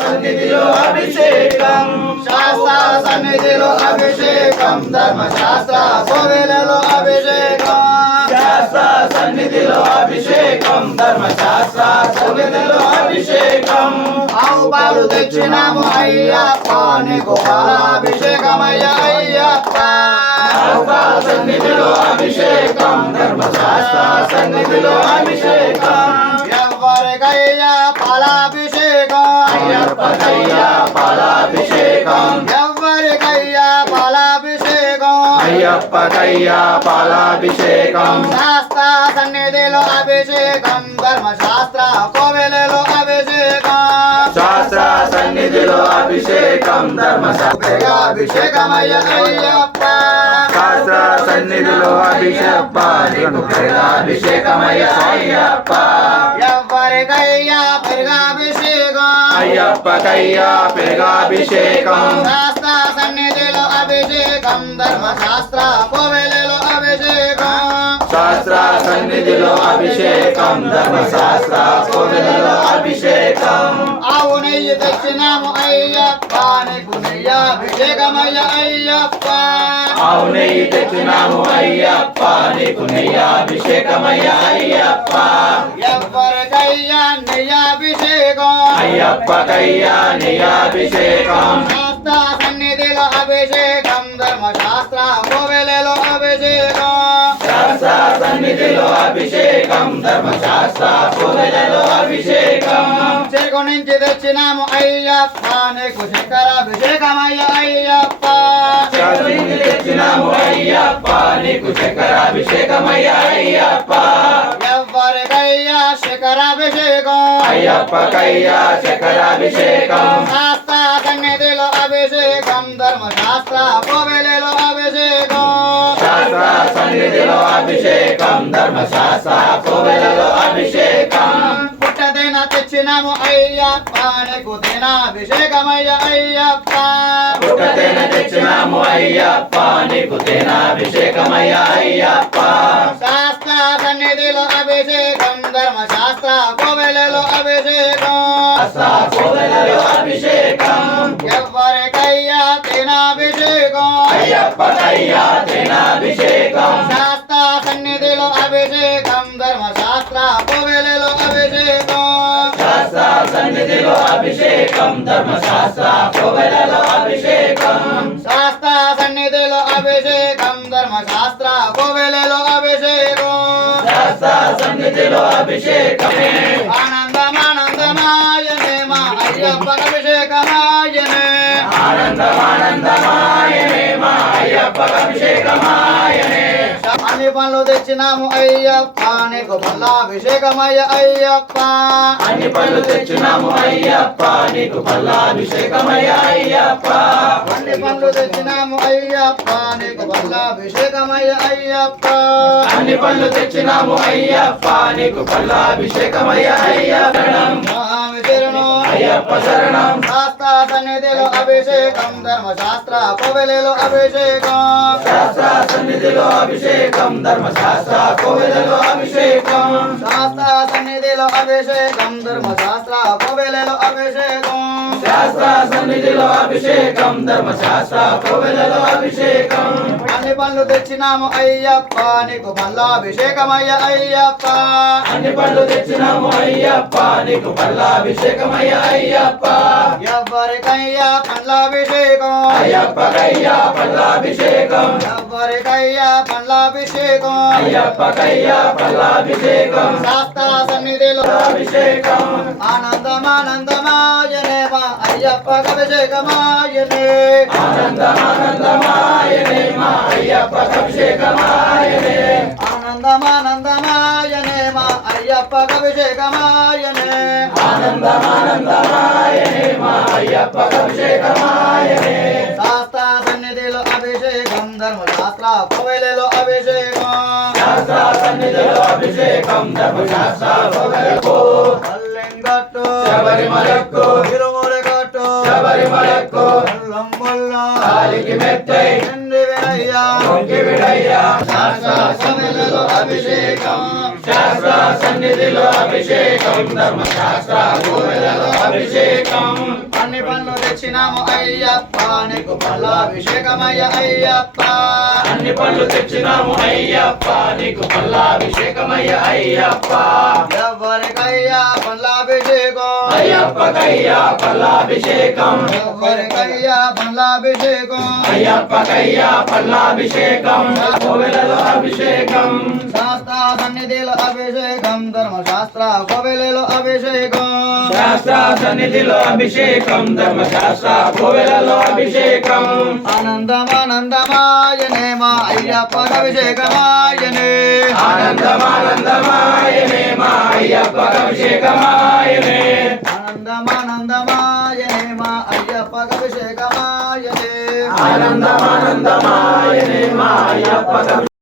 సన్నిధిలో అభిషేకం శాస్త్ర సన్నిధిలో అభిషేకం ధర్మశాస్త్ర కోవెలలో అభిషేకం శాస్త్ర సన్నిధిలో అభిషేకం ధర్మశాస్త్ర సన్నిధిలో అభిషేకం ఆవు పాలు తెచ్చినాము అయ్యప్ప నీకు పాలాభిషేకమయ్య అయ్యప్ప ఆవు పాలు సన్నిధిలో అభిషేకం ధర్మశాస్త్ర సన్నిధిలో అభిషేకం ఎవరికయ్యా పాలాభిషేకం అయ్యప్పకయ్యా పాలాభిషేకం ఎవరికయ్యా పాలాభిషేకం అయ్యప్పకయ్యా పాలాభిషేకం శాస్త్ర సన్నిధిలో అభిషేకం ధర్మశాస్త్ర కోవెలలో అభిషేకం శాస్త్ర సన్నిధిలో అభిషేకం ధర్మశాస్త్ర అభిషేకమయ్య అయ్యప్ప శాస్త్ర సన్నిధిలో అభిషేకం అభిషేకమయ్య అయ్యప్ప ఎవరికయ్యా పెరుగాభిషేకం అయ్యప్పకయ్యా పెరుగాభిషేకం శాస్త్ర సన్నిధిలో అభిషేకం ధర్మశాస్త్ర కోవెలలో అభిషేకం శాస్త్ర సన్నిధిలో అభిషేకం ధర్మశాస్త్ర కోవెలలో అభిషేకం ఆవు నెయ్యి తెచ్చినాము అయ్యప్ప నీకు నెయ్యాభిషేకమయ్య అయ్యప్ప ఆవు నెయ్యి తెచ్చినాము అయ్యప్ప నీకు నెయ్యాభిషేకమయ్య అయ్యప్ప ఎవరికయ్యా నెయ్యాభిషేకం అయ్యప్పకయ్యా నెయ్యాభిషేకం శాస్త్ర సన్నిధిలో అభిషేకం ధర్మశాస్త్ర కోవెలలో అభిషేకం శాస్త్ర సన్నిధిలో అభిషేకం ధర్మశాస్త్ర కోవెలలో అభిషేకం చెరుకు నుంచి తెచ్చినాము అయ్యప్ప నీకు చక్కెరాభిషేకమయ్య అయ్యప్ప చెరుకు నుంచి తెచ్చినాము అయ్యప్ప నీకు చక్కెరాభిషేకమయ్య అయ్యప్ప ఎవరికయ్యా శకరాభిషేకం అయ్యప్పకయ్యా శకరాభిషేకం శాస్త్ర సన్నిధిలో అభిషేకం ధర్మశాస్త్ర కోవెలలో అభిషేకం శాస్త్ర సన్నిధిలో అభిషేకం ధర్మశాస్త్ర కోవెలలో అభిషేకం పుట్టదైన తెచ్చినాము అయ్యప్ప నీకు తేనాభిషేకమయ్య అయ్యప్ప పుట్టదైన తెచ్చినాము అయ్యప్ప నీకు తేనాభిషేకమయ్య అయ్యప్ప శాస్త్ర సన్నిధిలో అభిషేకం ధర్మశాస్త్ర కోవెలలో అభిషేకం కోవెలలో అభిషేకం ఎవరికయ్యా తేనాభిషేకం అయ్యప్పకయ్యా తేనాభిషేకం శాస్త్ర సన్నిధిలో అభిషేకం ధర్మశాస్త్ర కోవెలలో అభిషేకం శాస్త్ర సన్నిధిలో అభిషేకం ధర్మశాస్త్ర కోవెలలో అభిషేకం శాస్త్ర సన్నిధిలో అభిషేకం ధర్మశాస్త్ర కోవెలలో అభిషేకం శాస్త్ర సన్నిధిలో అభిషేకం ఆనందమానందమాయనే మా అయ్యప్ప అభిషేకమాయనే ఆనందమానందమాయనే మా అయ్యప్ప అభిషేకమాయనే అన్ని పనులు తెచ్చినాము అయ్యప్ప నీకు పల్లాభిషేకమయ్య అయ్యప్ప అన్ని పనులు తెచ్చినాము అయ్యప్ప నీకు పల్లాభిషేకమయ్య అయ్యప్ప అన్ని పనులు తెచ్చినాము అయ్యప్ప నీకు పల్లాభిషేకమయ్య అయ్యప్ప అన్ని పనులు తెచ్చినాము అయ్యప్ప నీకు పల్లాభిషేకమయ్య అయ్యప్ప శరణం అయ్యప్ప శరణం శాస్త్ర సన్నిధిలో అభిషేకం ధర్మశాస్త్ర కోవెలలో అభిషేకం శాస్త్ర సన్నిధిలో అభిషేకం ధర్మశాస్త్ర కోవెలలో అభిషేకం శాస్త్ర సన్నిధిలో అభిషేకం ధర్మశాస్త్ర కోవెలలో అభిషేకం శాస్త్ర సన్నిధిలో అభిషేకం ధర్మశాస్త్ర కోవెలలో అభిషేకం అన్ని పనులు తెచ్చినాము అయ్యప్ప నీకు పల్లాభిషేకమయ్య అయ్యప్ప అన్ని పనులు తెచ్చినాము అయ్యప్ప నీకు పల్లాభిషేకమయ్య అయ్యప్ప ఎవరికయ్యా పల్లాభిషేకం అయ్యప్పకయ్యా పల్లాభిషేకం ఎవరికయ్యా పల్లాభిషేకం అయ్యప్పకయ్యా పల్లాభిషేకం శాస్త్ర సన్నిధిలో అభిషేకం ఆనందమానందమాయనే మా అయ్యప్ప అభిషేకమాయనే ఆనందమానందమాయనే మా అయ్యప్ప అభిషేకమాయనే ఆనందమానందమాయనే మా అయ్యప్ప అభిషేకమాయనే ఆనందమానందమాయనే మా అయ్యప్ప అభిషేకమాయనే శాస్త్ర సన్నిధిలో అభిషేకం ధర్మశాస్త్ర కోవెలలో అభిషేకం శాస్త్ర సన్నిధిలో అభిషేకం ధర్మశాస్త్ర కోవెలలో అల్లెంగట్టు శబరిమలక్కు తిరుమలగట్టు శబరిమలక్కు అల్లంబుల్ల కాలికి మెత్తై తండ్రి వినయ్య మొక్కి విడయ్యా శాస్త్ర సన్నిధిలో అభిషేకం శాస్త్ర సన్నిధిలో అభిషేకం ధర్మశాస్త్ర కోవెలలో అభిషేకం అన్ని పనులు తెచ్చినాము అయ్యప్ప నీకు పల్లాభిషేకమయ్య అయ్యప్ప అన్ని పనులు తెచ్చినాము అయ్యప్ప నీకు పల్లాభిషేకమయ్య అయ్యప్ప ఎవరికయ్యా పల్లాభిషేకం అయ్యప్పకయ్యా పల్లాభిషేకం ఎవరికయ్యా పల్లాభిషేకం అయ్యప్పకయ్యా పల్లాభిషేకం కోవెలలో అభిషేకం శాస్త్ర సన్నిధిలో అభిషేకం ధర్మశాస్త్ర కోవెలలో అభిషేకం శాస్త్ర సన్నిధిలో అభిషేకం ధర్మశాస్త్ర కోవెలలో అభిషేకం ఆనందమానందమాయనే మా అయ్యప్ప అభిషేకమాయనే ఆనందమానందమాయనే మా అయ్యప్ప అభిషేకమాయనే ఆనందమానందమాయనే మా అయ్యప్ప అభిషేకమాయనే ఆనందమానందమాయనే మా అయ్యప్ప